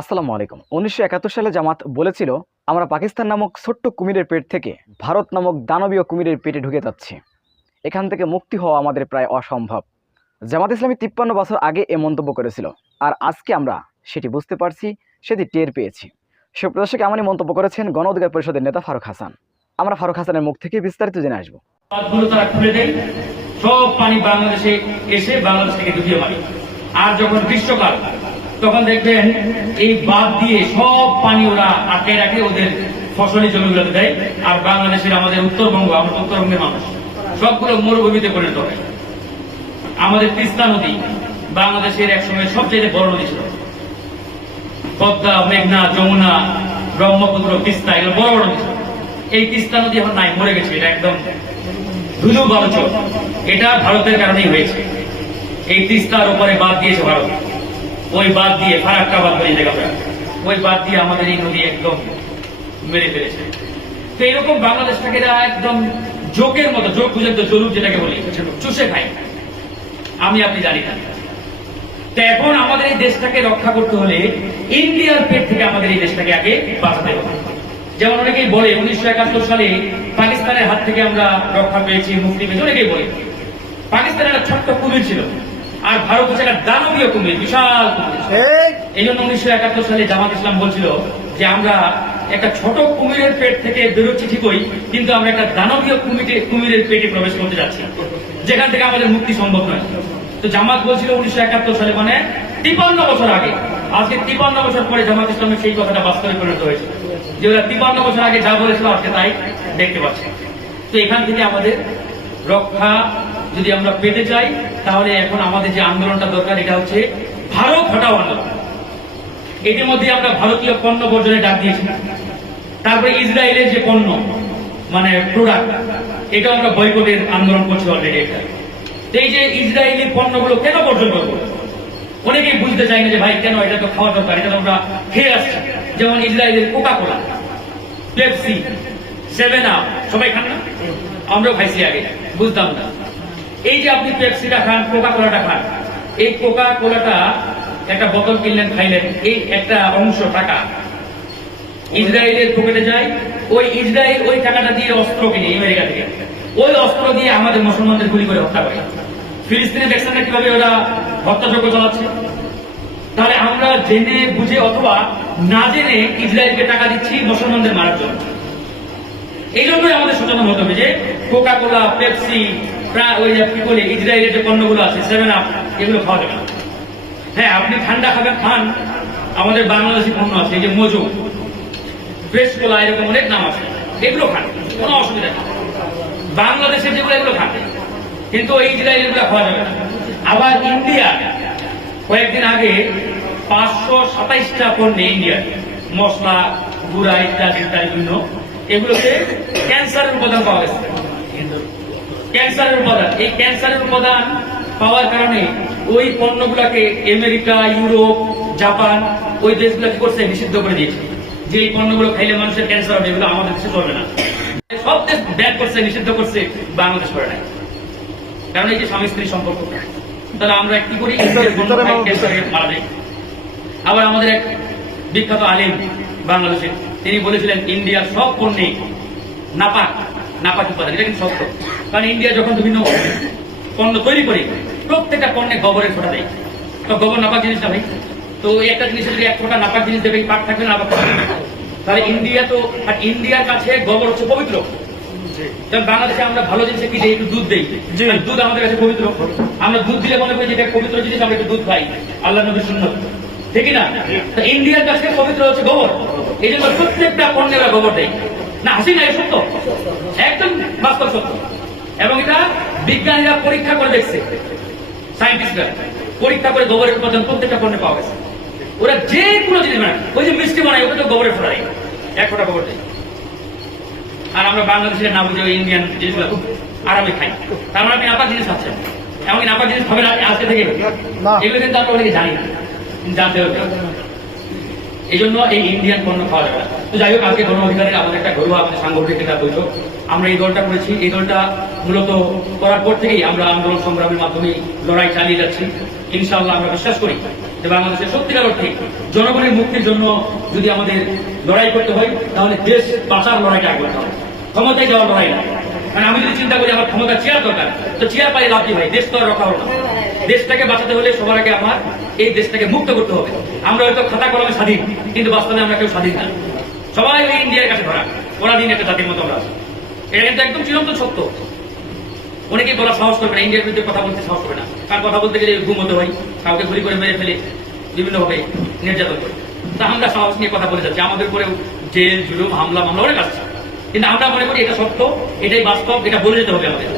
আসসালামু আলাইকুম। ১৯৭১ সালে জামাত বলেছিল, আমরা পাকিস্তান নামক ছোট্ট কুমিরের পেট থেকে ভারত নামক দানবীয় কুমিরের পেটে ঢুকে যাচ্ছি। এখান থেকে মুক্তি হওয়া আমাদের প্রায় অসম্ভব। জামাত ইসলামী ৫৩ বছর আগে এ মন্তব্য করেছিল, আর আজকে আমরা সেটি বুঝতে পারছি, সেটি টের পেয়েছি। সুপ্রদর্শক, এমনই মন্তব্য করেছেন গণ অধিকার পরিষদের নেতা ফারুক হাসান। আমরা ফারুক হাসানের মুখ থেকে বিস্তারিত জেনে আসবো। তারা খুলে দেয়, সব পানি বাংলাদেশে এসে বাংলাদেশ থেকে ঢুকিয়ে মারে। আর যখন গ্রীষ্মকাল, তখন দেখবেন এই বাঁধ দিয়ে সব পানি ওরা আটকে রাখে, ওদের ফসলি জমিগুলোতে দেয়। আর বাংলাদেশের আমাদের উত্তরবঙ্গ, আমরা উত্তরবঙ্গের মানুষ, সবগুলো মরুভূমিতে পরিণত হয়। আমাদের তিস্তা নদী বাংলাদেশের একসময় সবচেয়ে বড় নদী ছিল। পদ্মা, মেঘনা, যমুনা, ব্রহ্মপুত্র, তিস্তা, এগুলো বড় বড় নদী ছিল। এই তিস্তা নদী এখন নাই, মরে গেছে। এটা একদম ধুলো বালুচর। এটা ভারতের কারণেই হয়েছে। এই তিস্তার উপরে বাদ দিয়েছে ভারত। ওই বাদ দিয়ে ফারাক্কা বাদ বলে জায়গাটা, ওই বাদ দিয়ে আমাদের এই নদী একদম মেরে ফেলেছে। তো এরকম বাংলাদেশটাকে একদম জোকের মতো, জোক বুঝেন তো, জরুর যেটাকে বলি, চুষে খাই। আমি আপনি জানি না। তো এখন আমাদের এই দেশটাকে রক্ষা করতে হলে ইন্ডিয়ার পেট থেকে আমাদের এই দেশটাকে আগে বাঁচাতে হবে। যেমন অনেকেই বলে ১৯৭১ সালে পাকিস্তানের হাত থেকে আমরা রক্ষা পেয়েছি, মুক্তি পেয়েছি। অনেকেই বলে পাকিস্তানের একটা ছোট্ট কুমির ছিল, আর ভারত হচ্ছে একটা দানবীয় কুমির, বিশাল কুমির। এই জন্য ১৯৭১ সালে জামাত ইসলাম বলছিল যে আমরা একটা ছোট কুমিরের পেট থেকে বেরোচ্ছি ঠিকই, কিন্তু আমরা একটা দানবীয় কুমিরের পেটে প্রবেশ করতে যাচ্ছি, যেখান থেকে আমাদের মুক্তি সম্ভব নয়। তো জামাত বলছিল ১৯৭১ সালে, মানে ৫৩ বছর আগে। আজকে ৫৩ বছর পরে জামাত ইসলামের সেই কথাটা বাস্তবে পরিণত হয়েছে, যে ওরা ৫৩ বছর আগে যা বলেছিল আজকে তাই দেখতে পাচ্ছি। তো এখান থেকে আমাদের রক্ষা যদি আমরা পেতে চাই, তাহলে এখন আমাদের যে আন্দোলনটা দরকার, এটা হচ্ছে ভারত হটাও আন্দোলন। ইতিমধ্যে আমরা ভারতীয় পণ্য বর্জনের ডাক দিয়েছি। তারপরে ইসরায়েলের যে পণ্য, মানে প্রোডাক্ট, এটা আমরা বয়কটের আন্দোলন করছি অলরেডি। এটা এই যে ইসরায়েলি পণ্যগুলো কেন বর্জন করবো, অনেকেই বুঝতে চাই না যে ভাই কেন, এটা তো খাওয়া দরকার, এটা তো আমরা খেয়ে আসছি। যেমন ইসরায়েলের কোকা কোলা, পেপসি, 7 আপ, সবাই খান না? আমরাও খাইছি আগে, বুঝতাম না। এই যে আপনি পেপসিটা খান, কোকা কোলাটা খান, এই কোকা কোলাটা একটা বোতল কিনলেন, খাইলেন, এই একটা অংশ টাকা ইসরায়েলের পকেটে যায়। ওই ইসরায়েল ওই টাকাটা দিয়ে অস্ত্র কিনে আমেরিকা থেকে, ওই অস্ত্র দিয়ে আমাদের মুসলমানদের গুলি করে হত্যা করে। ফিলিস্তিনে দেখছেন না কিভাবে ওরা হত্যাযজ্ঞ চালাচ্ছে? তাহলে আমরা জেনে বুঝে অথবা না জেনে ইসরায়েলকে টাকা দিচ্ছি মুসলমানদের মারার জন্য। এই জন্যই আমাদের সচেতন হতে হবে যে কোকা কোলা, পেপসি, ওই কি বলে ইসরায়েলের যে পণ্যগুলো আছে, 7 আপ, এগুলো খাওয়া যাবে না। হ্যাঁ, আপনি ঠান্ডা খাবেন, খান। আমাদের বাংলাদেশি পণ্য আছে, এই যে মোজো, ফ্রেশ কোলা, এরকম অনেক নাম আছে, এগুলো খান, কোনো অসুবিধা নেই। বাংলাদেশের যেগুলো, এগুলো খান, কিন্তু এই ইসরায়েল এগুলো খাওয়া যাবে না। আবার ইন্ডিয়া কয়েকদিন আগে ৫২৭টা পণ্যে, ইন্ডিয়ার মশলা, গুঁড়া, ইত্যাদি ইত্যাদি বিভিন্ন, এগুলোতে ক্যান্সারের উপাদান পাওয়া গেছে। ক্যান্সারের উপাদান, এই ক্যান্সারের উপাদান পাওয়ার কারণে ওই পণ্যগুলোকে আমেরিকা, ইউরোপ, জাপান, ওই দেশগুলো কি করছে, নিষিদ্ধ করে দিয়েছে, যে এই পণ্যগুলো খাইলে মানুষের ক্যান্সার হবে, এগুলো আমাদের দেশে চলবে না। সব দেশ ব্যান করছে, নিষিদ্ধ করছে, বাংলাদেশ করে নাই। কারণ এই যে স্বামী স্ত্রী সম্পর্ক, তাহলে আমরা কি করি, মারা যাই। আবার আমাদের এক বিখ্যাত আলেম বাংলাদেশে, তিনি বলেছিলেন ইন্ডিয়ার সব পণ্যে নাপাক উপাদান। এটা কিন্তু সত্য, কারণ ইন্ডিয়া যখন বিভিন্ন পণ্য তৈরি করে, প্রত্যেকটা পণ্যে গোবরের ফোঁটা দেয়। তো গোবর নাপাক জিনিস না ভাই? তো একটা জিনিস যদি এক ফোঁটা নাপাক জিনিস দেবে, পাক থাকবে না, তাহলে ইন্ডিয়া তো, আর ইন্ডিয়ার কাছে গোবর হচ্ছে পবিত্র। বাংলাদেশে আমরা ভালো জিনিস কি দিই, একটু দুধ দেই, দুধ আমাদের কাছে পবিত্র। আমরা দুধ দিলে মনে করি যেটা পবিত্র জিনিস, আমরা একটু দুধ খাই, আল্লাহ নবীর সুন্নাত, ঠিক না? ইন্ডিয়ার কাছে পবিত্র হচ্ছে গোবর। এই জন্য প্রত্যেকটা পণ্যেরা গোবর দেয় না। হাসি না, সত্য, একদম বাস্তব সত্য। এবং এটা বিজ্ঞানীরা পরীক্ষা করে দেখছে, সায়েন্টিস্টরা পরীক্ষা করে গোবরের উপাদান প্রত্যেকটা পণ্যে পাওয়া গেছে। ওরা যে কোনো জিনিস বানায়, ওই যে মিষ্টি বানায়, ওটা তো গোবরের ফোঁটা দেয়, এক ফোঁটা গোবর দেয়। আর আমরা বাংলাদেশের না বুঝে ইন্ডিয়ান জিনিসগুলো খুব আরামে খাই। তার মানে আপনি নাপাক জিনিস খাচ্ছেন, এমনকি নাপাক জিনিস খাবেন আজকে থেকে, এগুলো কিন্তু আমরা অনেকে জানি না, জানতে হবে। এই জন্য এই ইন্ডিয়ান পণ্য খাওয়া যাবে না। তো যাই হোক, আজকে গণ অধিকারের আমাদের একটা ঘরোয়া, আমাদের সাংগঠনিক একটা বৈঠক, আমরা এই দলটা করেছি। এই দলটা মূলত করার পর থেকেই আমরা আন্দোলন সংগ্রামের মাধ্যমে লড়াই চালিয়ে যাচ্ছি। ইনশাআল্লাহ আমরা বিশ্বাস করি যে বাংলাদেশের সত্যিকার অর্থে জনগণের মুক্তির জন্য যদি আমাদের লড়াই করতে হয়, তাহলে দেশ বাঁচার লড়াইটা আগে করতে হবে, ক্ষমতায় যাওয়ার লড়াই না। কারণ আমি যদি চিন্তা করি আমার ক্ষমতা চেয়ার দরকার, তো চেয়ার পাই লাভ কি ভাই? দেশ তো আর রক্ষা হলো না। দেশটাকে বাঁচাতে হলে সবার আগে আমার এই দেশটাকে মুক্ত করতে হবে। আমরা হয়তো খাতা কলমে স্বাধীন, কিন্তু বাস্তবে আমরা কেউ স্বাধীন না। সবাই ওই ইন্ডিয়ার কাছে ধরা, পরাধীন একটা জাতির মতো আমরা। এটা কিন্তু একদম চিরন্তন সত্য। অনেকেই বলা সাহস করবে না, ইন্ডিয়ার বিরুদ্ধে কথা বলতে সাহস করবে না, কারণ কথা বলতে গেলে ঘুম হতে হয়, কাউকে গুলি করে মেরে ফেলে, বিভিন্নভাবে নির্যাতন করে। তা আমরা সাহস নিয়ে কথা বলে যাচ্ছি, আমাদের উপরে জেল জুলুম হামলা মামলা অনেক আসছে, কিন্তু আমরা মনে করি এটা সত্য, এটাই বাস্তব, এটা বলে যেতে হবে আমাদের।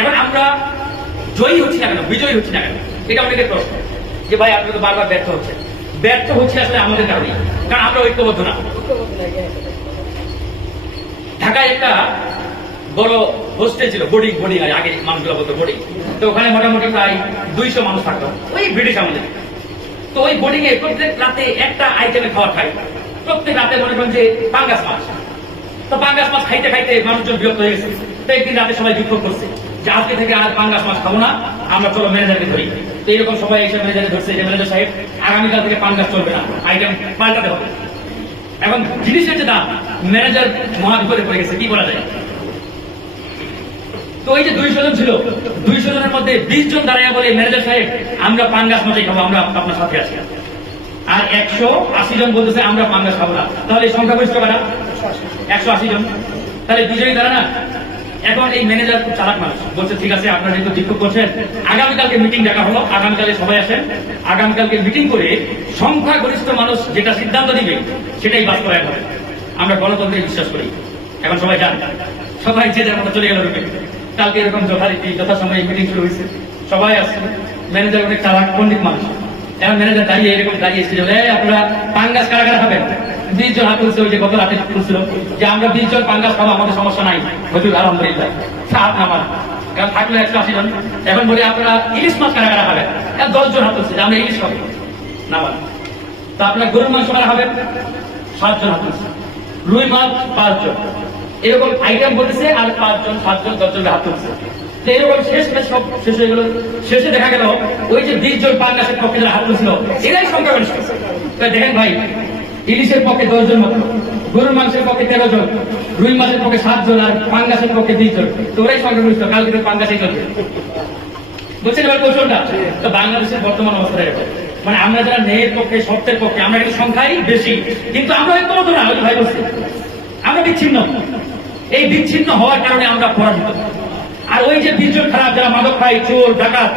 এখন আমরা জয়ী হচ্ছি না কেন, বিজয়ী হচ্ছি না কেন, এটা অনেকের প্রশ্ন। যে ভাই আপনি তো বারবার ব্যর্থ হচ্ছে। ব্যর্থ হচ্ছে আসলে আমাদের কারণে, কারণ আমরা ঐক্যবদ্ধ না। ঢাকায় একটা বড় হোস্টেল ছিল, বোর্ডিং আগে মানুষগুলো বলতো বোর্ডিং। তো ওখানে মোটামুটি প্রায় 200 মানুষ থাকতো, ওই ব্রিটিশ আমলে। তো ওই বোর্ডিং এ প্রত্যেক রাতে একটা আইটেমে খাওয়া খায়, প্রত্যেক রাতে মনে করেন যে পাঙ্গাস মাছ। তো পাঙ্গাস মাছ খাইতে খাইতে মানুষজন বিরক্ত হয়ে গেছে। তো একদিন রাতে সবাই বিক্ষোভ করছে যে আজকে থেকে আর পাঙ্গাস মাছ খাবো না, আমরা চলো ম্যানেজারকে ধরি। তো এরকম সবাই এসে ম্যানেজারে ধরছে যে ম্যানেজার সাহেব আগামীকাল থেকে পাঙ্গাস চলবে না, আইটেম পাল্টাতে হবে। এখন জিনিসের যে দাম, ম্যানেজার মহা বিপদে পড়ে গেছে, কি বলা যায়। তো ওই যে 200 জন ছিল, 200 জনের মধ্যে 20 জন দাঁড়ায় বলে ম্যানেজার সাহেব আমরা পাঙ্গাস মাছই খাবো, আমরা আপনার সাথে আছি। আর 180 জন বলতেছে আমরা পাঙ্গাস খাবো না। তাহলে এই সংখ্যা গরিষ্ঠ কারা? 180 জন। তাহলে বিজয়ী তারা না। এখন এই ম্যানেজার খুব চালাক মানুষ, বলছে ঠিক আছে আপনারা যেহেতু বিক্ষোভ করছেন, আগামীকালকে মিটিং ডাকা হলো, আগামীকালে সবাই আসেন, আগামীকালকে মিটিং করে সংখ্যাগরিষ্ঠ মানুষ যেটা সিদ্ধান্ত দিবে সেটাই বাস্তবায়ন হবে। আমরা গণতন্ত্রে বিশ্বাস করি। এখন সবাই যান, সবাই যে যার মতো চলে গেল রূপে। কালকে এরকম যথারীতি যথাসময়ে মিটিং শুরু হয়েছে, সবাই আসছে। ম্যানেজার অনেক চালাক পণ্ডিত মানুষ। এখন ম্যানেজার দাঁড়িয়ে এরকম দাঁড়িয়েছিল, আপনারা পাঙ্গাস কারা কারা খাবেন? 20 জন হাত তুলছে, ওই যে গত রাতে তুলছিল যে আমরা 20 জন পাঙ্গাস খাবো, আমাদের সমস্যা নাই, হুজুর আলহামদুলিল্লাহ। হাত নামান, এখন থাকলো 180 জন। এখন বলি আপনারা ইলিশ মাছ কারা কারা খাবেন? 10 জন হাত তুলছে যে আমরা ইলিশ খাবো, নামান। তো আপনারা গরুর মাংস কারা খাবেন? 7 জন হাত তুলছে। রুই মাছ 5 জন। এরকম আইটেম বলেছে, আর 5 জন 7 জন 10 জন হাত তুলছে। তো এরকম শেষ সব শেষ হয়ে গেল। শেষে দেখা গেল ওই যে 20 জন পাঙ্গাসের পক্ষে যারা হাত তুলছিল এরাই সংখ্যাগরিষ্ঠ। দেখেন ভাই, ইলিশের পক্ষে 10 জন মাত্র, গরুর মাংসের পক্ষে 13 জন, রুই মাছের পক্ষে 7 জন, আর পাঙ্গাসের পক্ষে 20 জন। তো ওরাই সংখ্যাগরিষ্ঠ, কালকে তো পাঙ্গাসই চলবে। বুঝছেন এবার কৌশলটা? তো বাংলাদেশের বর্তমান অবস্থা এরকম, মানে আমরা যারা ন্যায়ের পক্ষে সত্যের পক্ষে, আমরা কিন্তু সংখ্যাই বেশি, কিন্তু আমরা ঐক্যবদ্ধ না। ভাই বলছি আমরা বিচ্ছিন্ন। এই বিচ্ছিন্ন হওয়ার কারণে আমরা পরাজিত। আর ওই যে 20 জন খারাপ যারা মাদক খায়, চোর ডাকাত,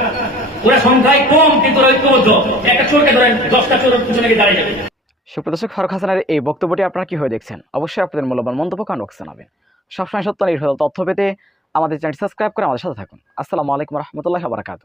ওরা সংখ্যায় কম কিন্তু ঐক্যবদ্ধ। একটা চোরকে ধরেন 10টা চোর পিছনে গিয়ে দাঁড়িয়ে যাবে। সুপ্রদর্শক, ফারুক হাসানের এই বক্তব্যটি আপনারা কি হয়ে দেখছেন? অবশ্যই আপনাদের মূল্যবান মন্তব্য কমেন্ট বক্সে জানাবেন। সবসময় সত্য নির্ভর তথ্য পেতে আমাদের চ্যানেল সাবস্ক্রাইব করে আমাদের সাথে থাকুন। আসসালামু আলাইকুম রহমতুল্লাহি ওয়া বারাকাতুহু।